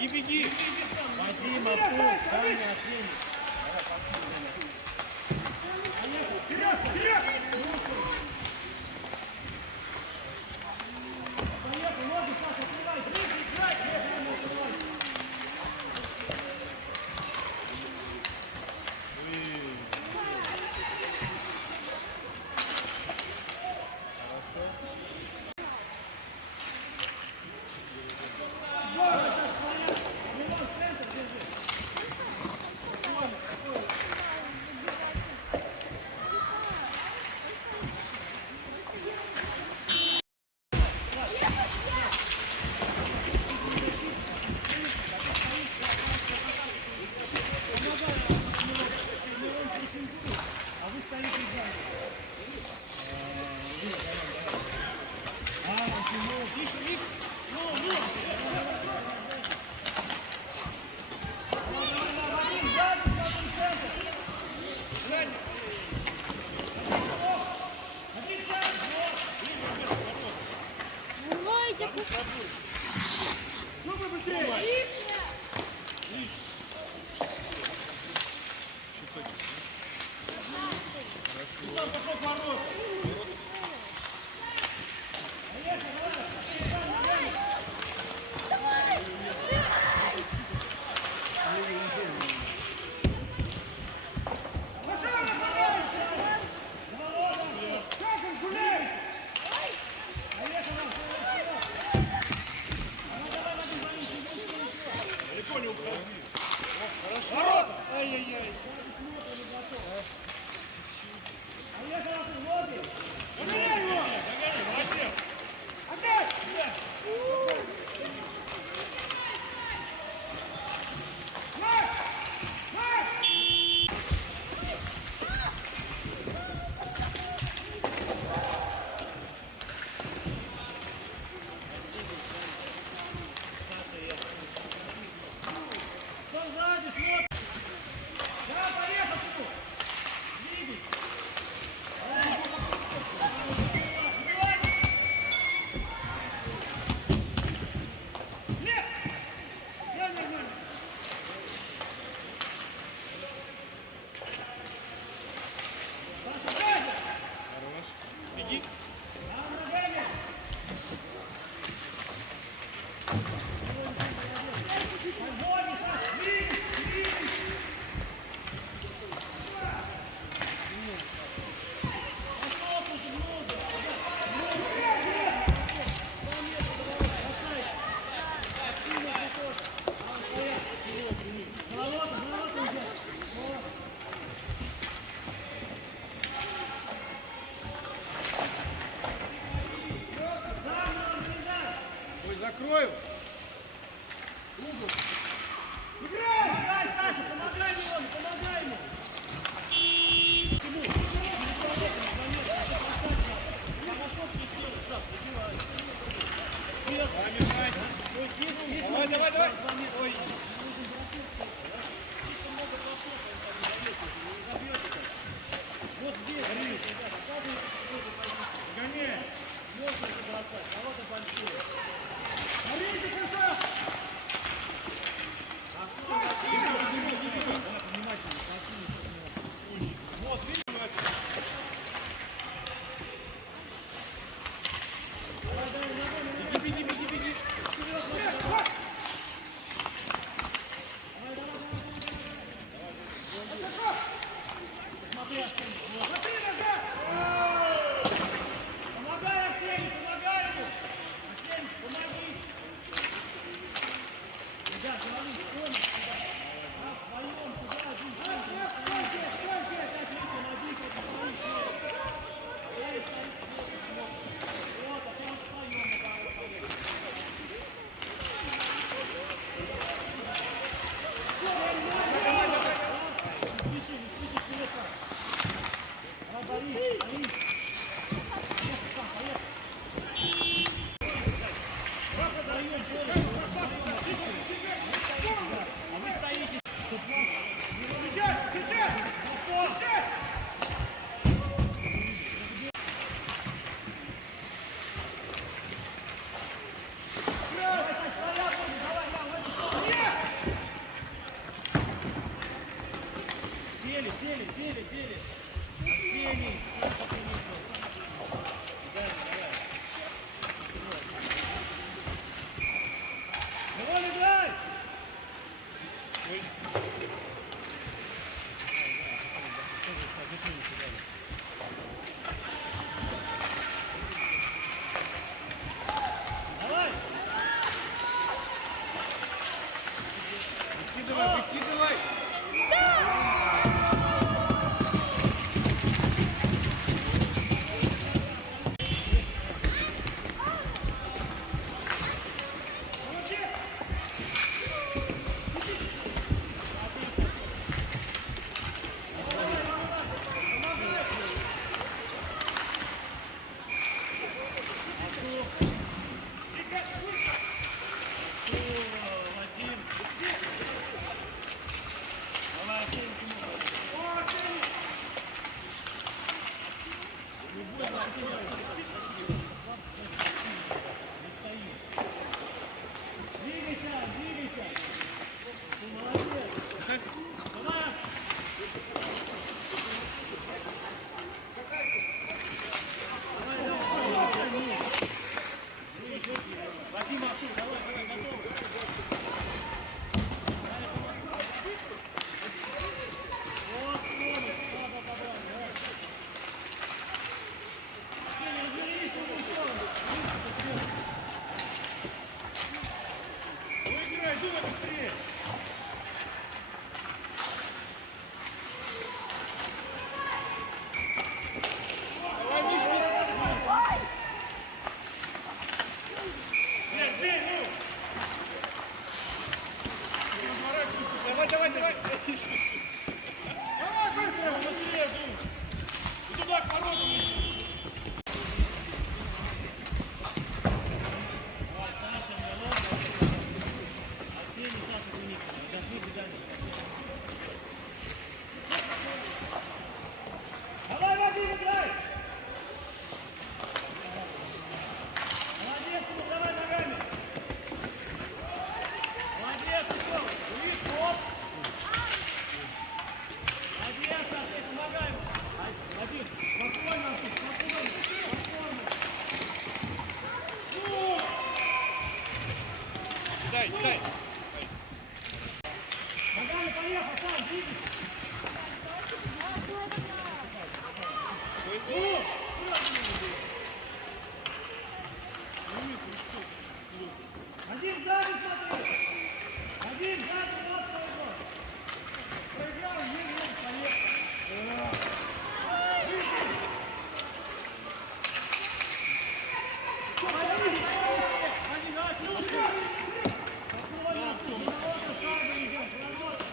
Беги. Вадим, Абдул, Таня, Арсений. Вперед! Поехали, ноги, Саша, открывай, зритель, играй! Ай-яй-яй. Догоняй его! Молодец! Отдай! Беги. Закрою. Играй! Помогай, Саша, помогай ему, помогай ему! Хорошо все сделал, Саша, выбивай. Мешай. То есть есть Давай. Ой. Слишком много бросов, он там не дает уже, не забьете так. Вот здесь, смотрите, ребята, оказывается, какой-то позиции. Гоняй. Можно же бросать, кого-то большие. Смотрите, красавчик. Вот, видишь? Беги. Смотри назад! Помогай, Арсений, помогай ему! Арсений, помоги! Ребят, говори, помните сюда. Вдвоем туда, один, стойте! Опять Митя, на один против двоих. Стоит, вот, а там вдвоем, давай, поехали. Не спешите вперед. Борис. А вы стоите. Давай, Давай! Выкидывай, выкидывай. Вадим! Давай, Артем, Тимур! Не стоит. Двигайся, двигайся! Ты молодец! Давай! Вадим, Артур, давай, готов! Вот, помнишь, надо добрать, давай! Сеня, развернись в другую сторону! Выиграй, думай быстрее. Давай, Миш, Миш. Бей, бей, ну. Не разворачивайся. Давай, давай, давай. Давай, быстро, быстрее, думай. И туда, к воротам. Давай, Саша, Милон, Арсений, Саша, Деникин, отдохни, Беданин. Давай, Вадим, играй! Молодец, Тимур, давай ногами! Молодец, еще! Увид, вот! Молодец, Саша, помогаем! Вадим, спокойно, Артур, спокойно, спокойно! Дай, дай. Ногами поехал, сам, двигайся! Ну, Один сзади смотри! Один сзади, вот твой. Проиграл, не поехал. Один, давай, слушай! Спокойно, работа, шагом идем, работа!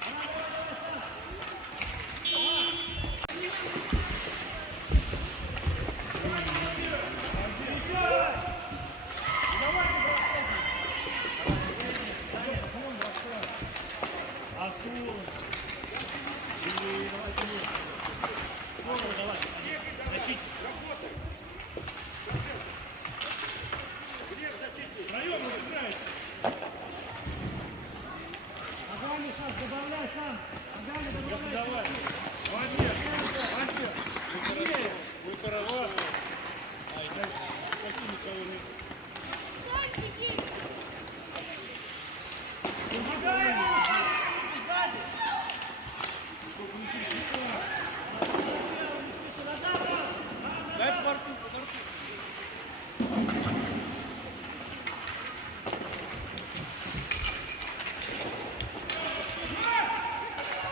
Давай, давай, давай, Саш! Еще раз! Артур! И давай, Тимур! Артур, давай! Тащить! втроем разыграется. Ногами, Саш, добавляй сам! Ногами добавляй! Давай. Молодец. Молодец. Быстрее. Вы караван. Ай, дай. Какие никого нет. Помогай ему! Сзади! Не спеши, назад! Дай по борту, по борту.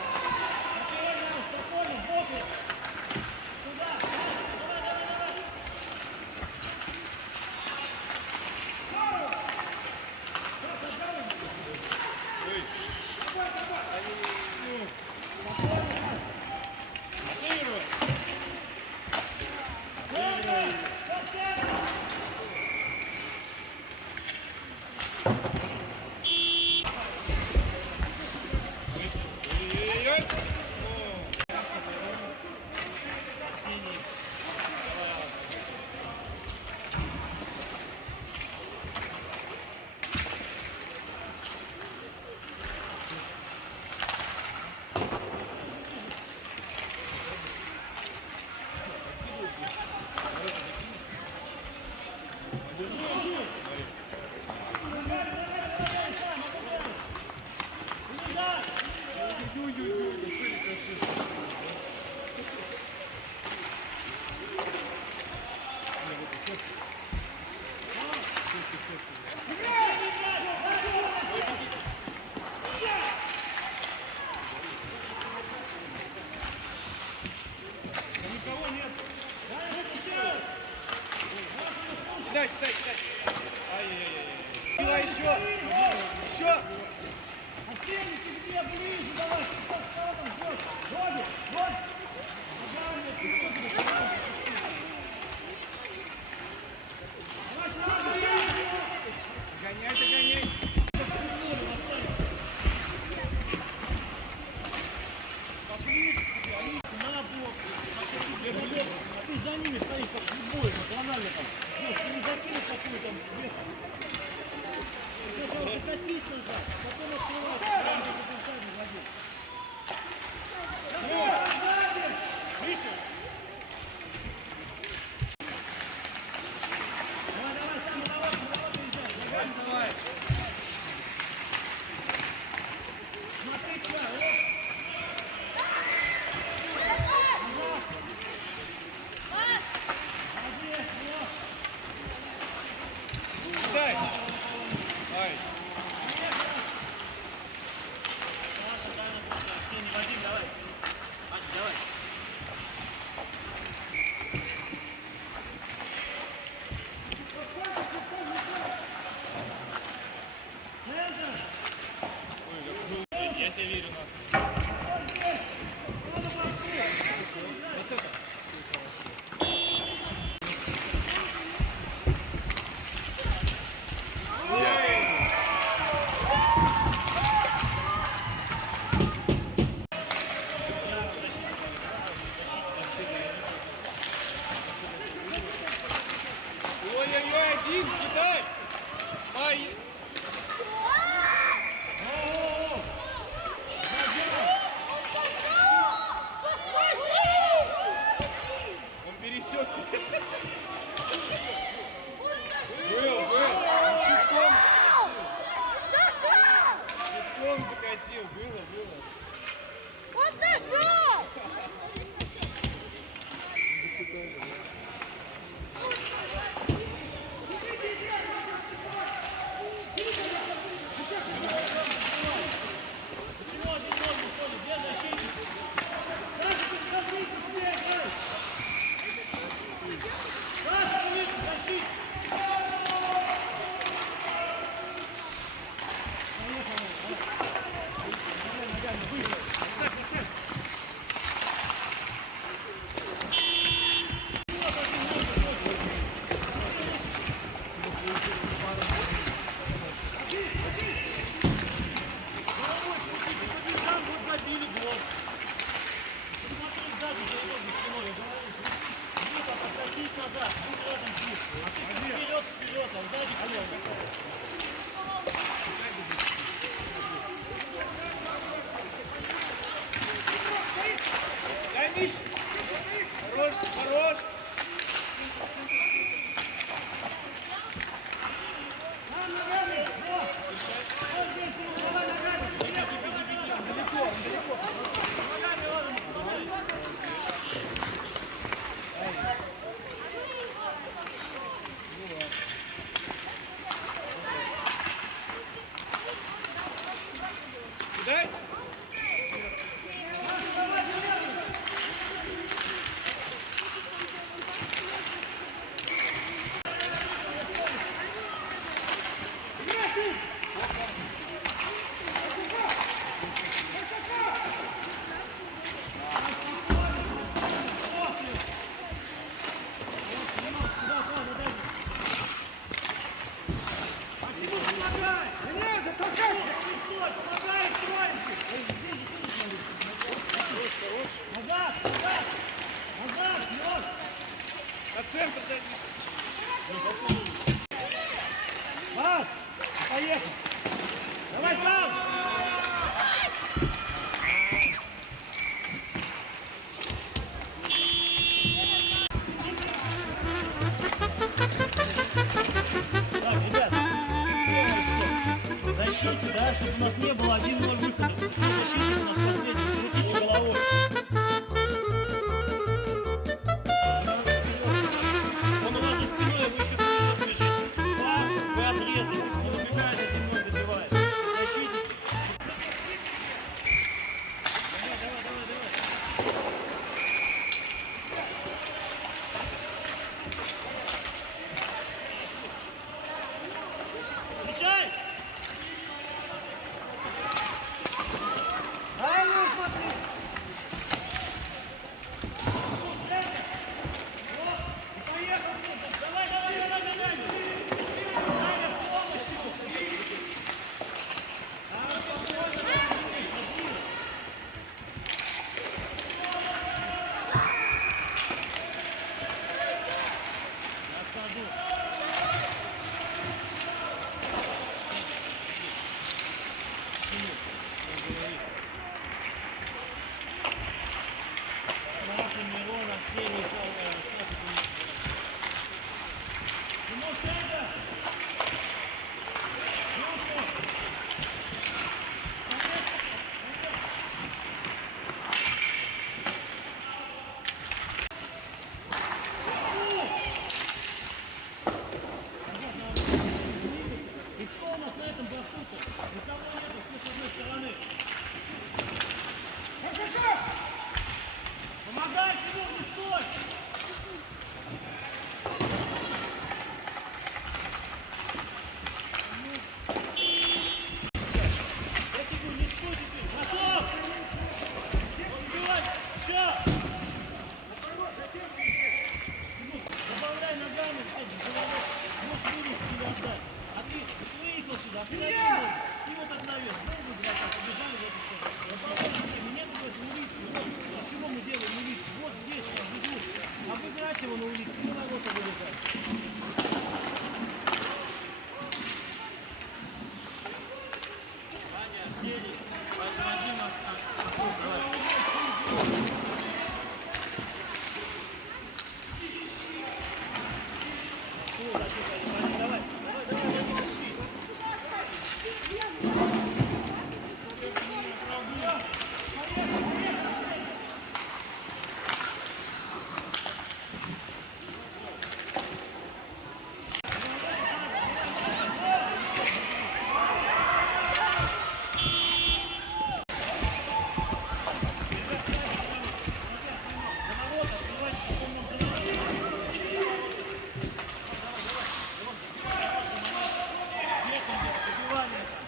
Спокойно, спокойно, сбоку! Туда! Давай, давай, давай! Кидай, кидай, кидай. Ай-яй-яй. Давай еще. Еще. Арсений, ты где? Ближе давай. Что там ждешь? Роди, Роди. Давай, ты что тебе? Давай, давай, Гоняй, догоняй. поближе тебе, Алиса, на бок. А ты за ними стоишь, как любой, банально там. Ты не закинешь такую там. Ты сначала закатись назад, потом открывайся, прямо за задержание владеть. Выше. Давай, давай, сам на лоб переезжай. Ногами давай. Смотри, туда, Кидай. Ай. Паша, дай на путь, Арсений, Вадим, давай. Вадим, давай. Центр! Я тебе верю, нас. Вот здесь! Надо подходить! Ой-ой-ой, один, кидай. Ай. Он пересек. Был. Щитком закатил. Было. Он зашел! Почему один ноль выходит? Где защитник? Саша, ты смотри, где играй! Саша, ты видишь, защитник! Давай ногами, выиграй! Оставь! Вот один ноль выходит! Головой крутите, побежал, вот забили гол. Смотри сзади, за его за спиной, я говорю, Миха, прокатись назад, будь рядом с ним. А ты вперед, а сзади кто? Дай, Миш. Хорош. Там ногами, вот! Вот здесь его, давай ногами, давай, далеко. Ногами, ладно, давай. Кидай. Помогай! Помогай, Хорош. Назад! Лёш! На центр дай, Миша. Пас! Поехали! Давай сам! Так, ребят, защите, да, чтобы у нас не было 1-0 выхода. Защите у нас последний, крутите головой. Он у вас за спиной, вы еще вперед бежите. Пас, вы отрезали, он убегает, 1-0 добивает. Защите. Давай. Руку вырезай. Ваня, Арсений, один давай. Давай, Вадим, успей. За ворота, открывайте, чтобы он нам заложил. Добивание там.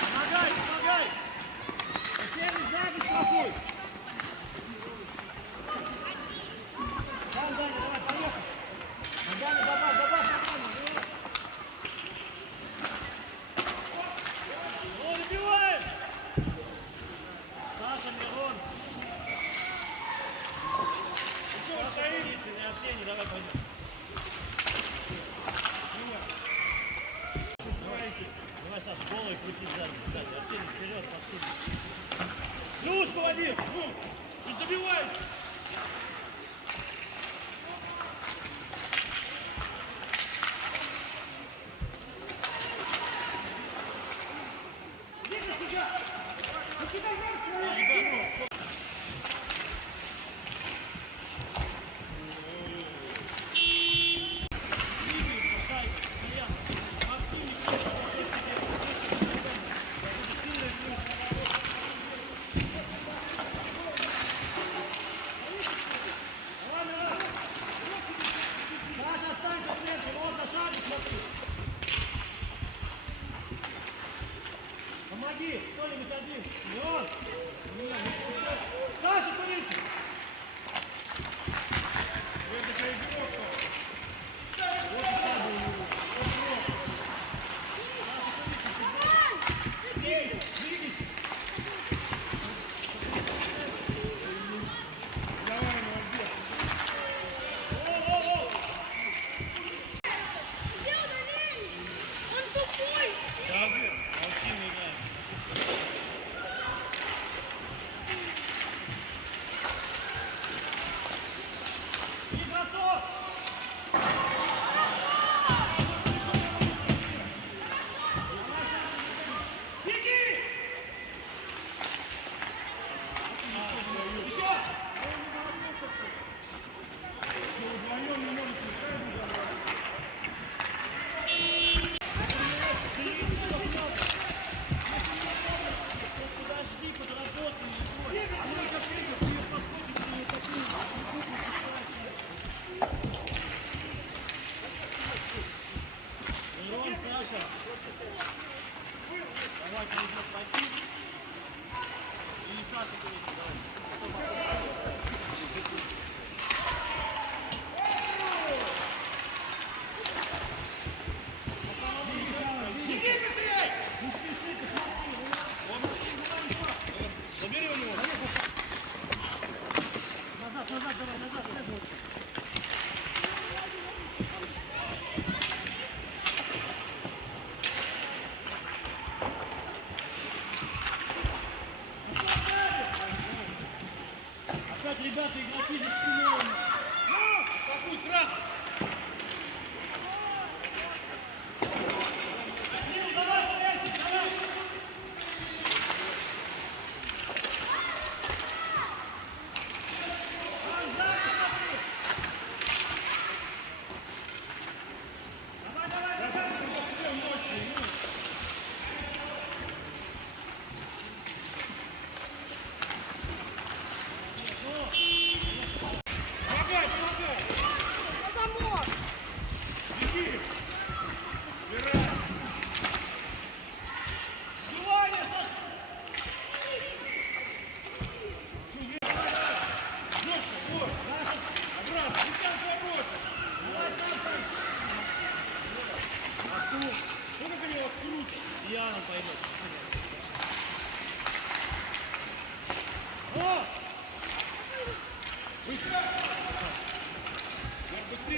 Помогай, помогай. Арсений, сзади страхуй. Давай, Даня, давай, поехали. Даня, добавь, добавь, нормально. Ну, добиваем. Саша, Мирон. Ну что, вы стоите? Арсений, давай пойдем. Давай, Саша, голой крутить сзади. Арсений, вперед, подкинь. Плюшку, Вадим! Ну, и добивайся! Саша, останься в центре, вот на шагу смотри. Помоги, кто-нибудь один. Вон. Саша, турите. Это твоя игрушка. Вот шагу у него. Саша, турите. Двигайся, двигайся. Давай, молодец. О-о-о. Где он, Олень? Он тупой. Молчи, меня.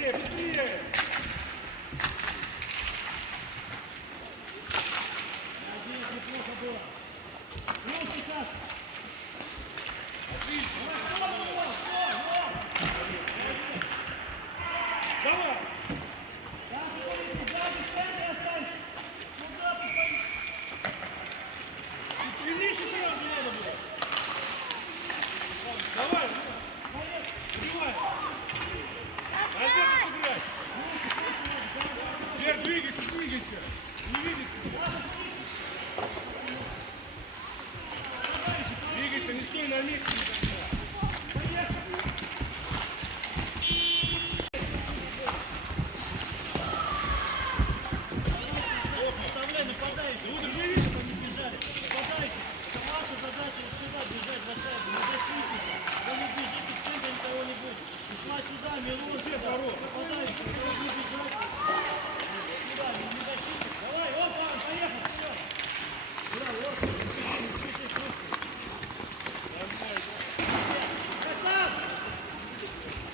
Быстрее, быстрее! Надеюсь, неплохо было. Русский, Саша. Отлично! Давай! Давай! Саша, полетит, сзади, в центре останься. Куда ты пойдешь? Прилище сразу надо было! Давай! Принимай! Альберт, сыграй! Вверх, двигайся, двигайся! Не видит тебя! Двигайся, не стой на месте никогда! Составляй нападающих, лучше, чтобы они бежали. Нападающих, это ваша задача вот сюда бежать за шайбу, не защитника. Вы не бежите, в центре никого не будет. Ушла сюда, Милон сюда. Нападающих, вы должны бежать. Сюда, не защитник. Давай, опа, поехал, вперед. Сюда, вот, пиши трубку. Красавчик!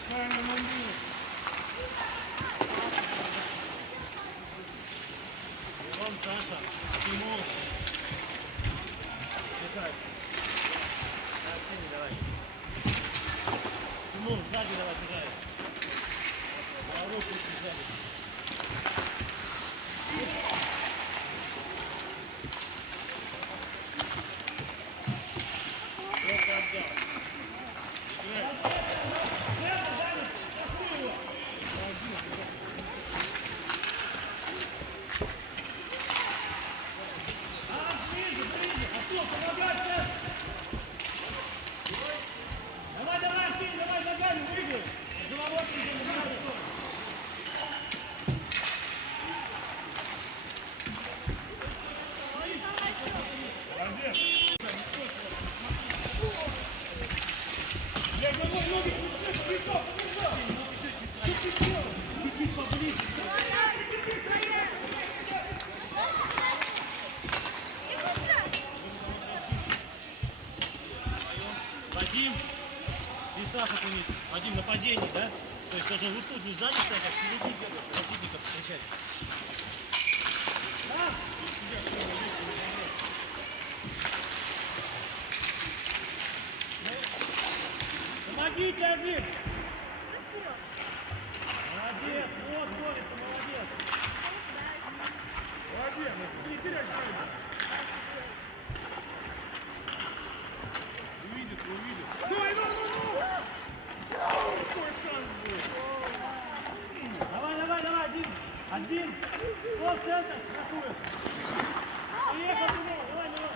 Правильно, Мандур! Вон, Саша, Тимур. Итак. Арсений, давай. Тимур, сзади давай сыграй. На руку сзади. Просто отдал! Играй! Центр, Даня, такую его. Ближе, ближе. Артур, помогай, центр. Давай, давай, Арсений, давай, ногами выиграй. Головой сидим, ногами тоже. Молодец! Я головой ноги чуть-чуть чуть-чуть поближе. Вадим и Саша Куницын. Вадим, нападение, да? То есть должен вот тут не сзади стоять, а впереди бегать, защитников встречать. Помогите один! Молодец, вот, Боря, ты молодец. Молодец! Не теряй шайбу! Увидит, увидит. Ну! Какой шанс был! Давай, давай, один. Один. Вот центр, такую. Поехал, Тимур, давай, давай.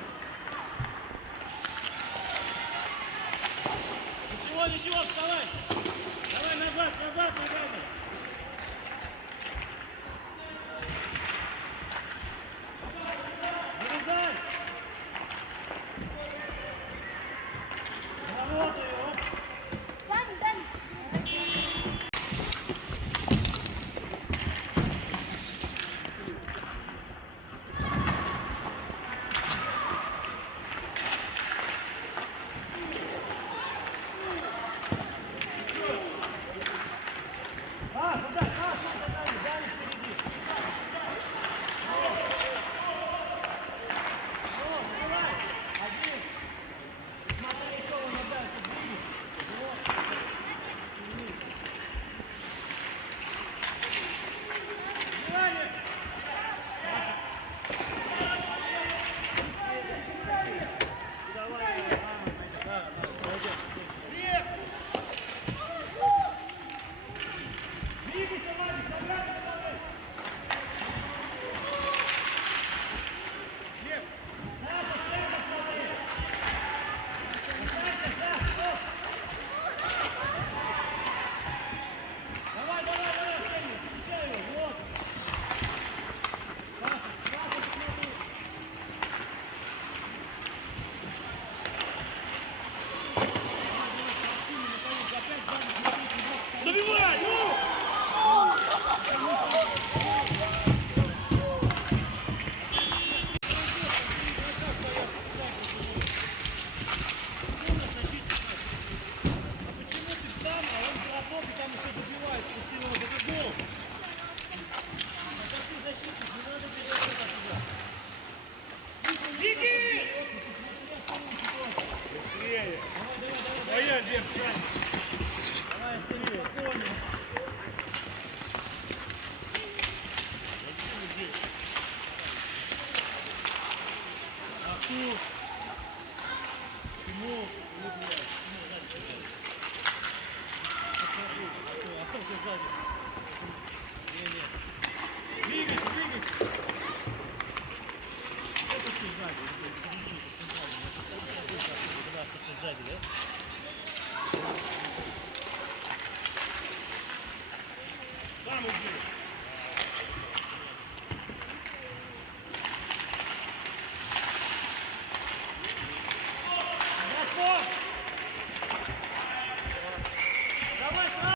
Ничего, ничего, вставай. Давай назад, назад, ногами. Вырезай. Работай, оп. сзади. Не. Двигайся, двигайся. Это ты сзади, в середине, в центральном. Когда кто-то сзади, да? Сам иди. Бросок! Давай сразу!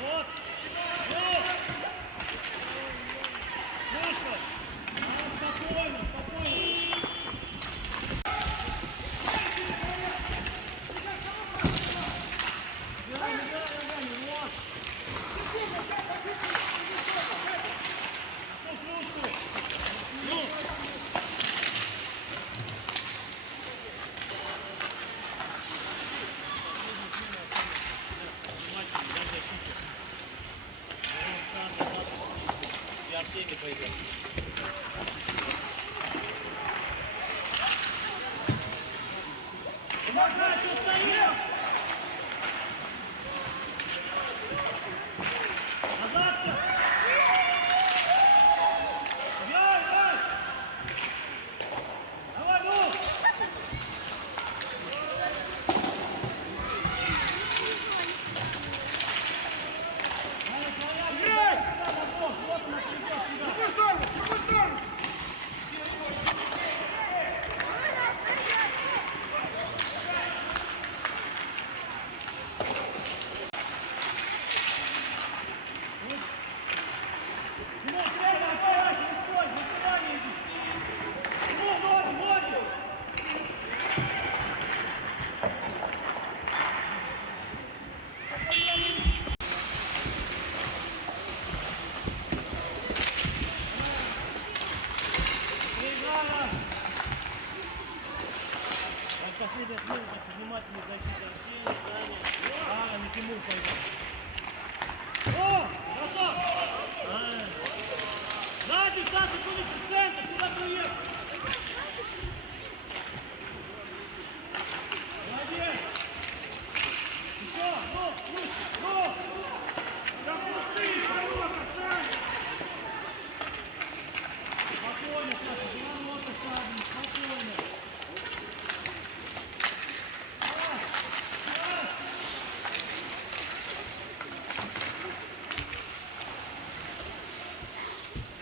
Вот! Вот! Мышка! Спокойно, спокойно! Вот! Ну! Внимательно, дай защите. Саша. Я всеми пойду. Помогай, что стоим! Назад-то! Яй, дай! Давай, ну! Играй! Вот он, отсюда, сюда! Какую сторону? Какую сторону? Тимур, сядь, опирайся, не стой, никуда не иди! Тимур, ноги, ноги! Переиграла! Последняя смена, очень внимательно защита Арсения, Даня. На Тимур пойдет. О, бросок! Сзади, Саша, куда в центр, куда ты уехал? Молодец! Еще, ну, пусть, ну! Да смотри, ворота, Сань! Спокойно, Саша, за ворота ставим, спокойно.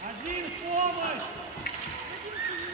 Один в помощь! Дадим тебе.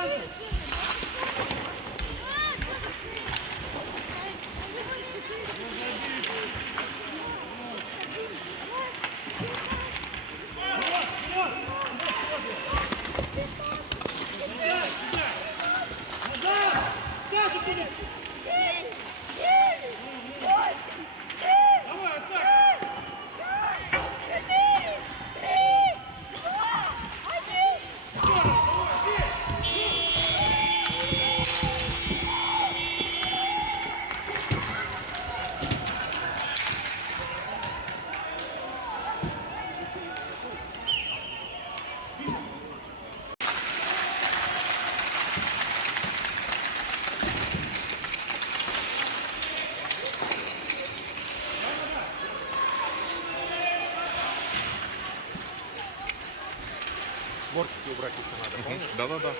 Янко! Вперед, вперед! Назад! Саша, тебе! Давай, атака! Бортики убрать еще надо, помнишь? Да-да-да.